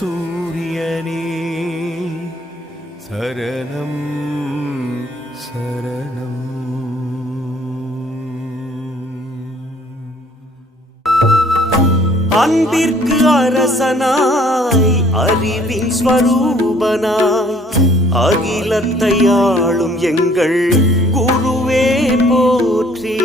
சூரியனே சரணம் சரணம். அன்பிற்கு அரசனாய் அறிவின் ஸ்வரூபனாய் அகிலத்தை ஆளும் எங்கள் குருவே போற்றி.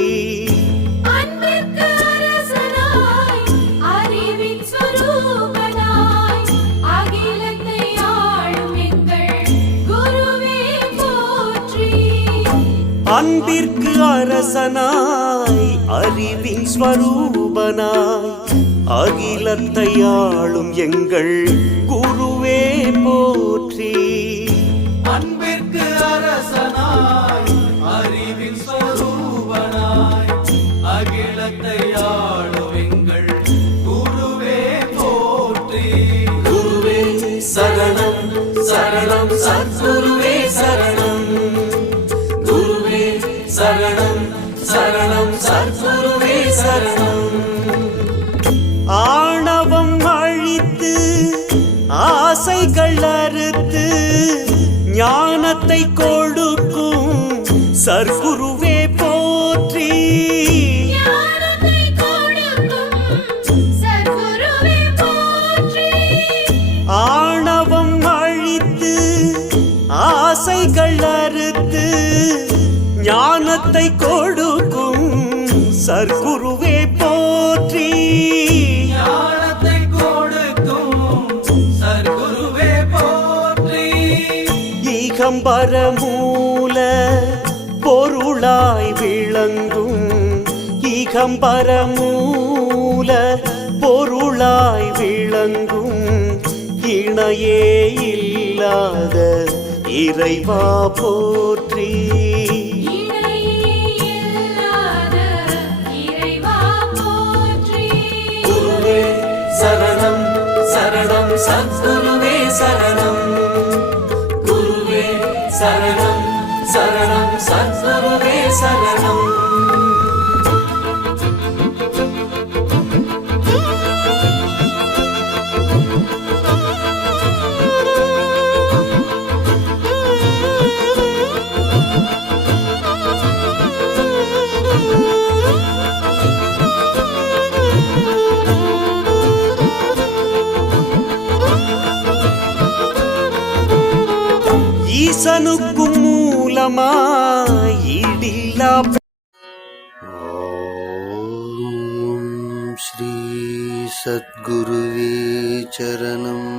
அன்பிற்கு அரசனாய் அறிவின் ஸ்வரூபனாய் அகிலத்தை ஆளும் எங்கள் குருவே போற்றி. அன்பிற்கு அரசனாய் அறிவின் ஸ்வரூபனாய் அகிலத்தை ஆளும் எங்கள் குருவே போற்றி. குருவே சரணம் சரணம் சத்குருவே சரணம். குருவே சரணம் சரணம் சத்குருவே சரணம். ஆணவம் அழித்து ஆசைகள் அறுத்து ஞானத்தை கொடுக்கும் சர்க்குருவே போற்றி. ஆணவம் அழித்து ஆசைகள் அறுத்து ஞானத்தை கொடுக்கும் சர்க்குருவே போற்றி. ஞானத்தை கொடுக்கும் சர்க்குருவே போற்றி. ஈகம்பர மூல பொருளாய் விளங்கும் ஈகம்பர மூல பொருளாய் விளங்கும் இணையே இல்லாத இறைவா போற்றி. குருவே சரணம் சரணம் சத்குருவே சரணம். குருவே சரணம் சரணம் சத்குருவே சரணம். ஈசனுக்கும் மூலமாய் ஈடில்லா. ஓம் ஸ்ரீ சத்குருவே சரணம்.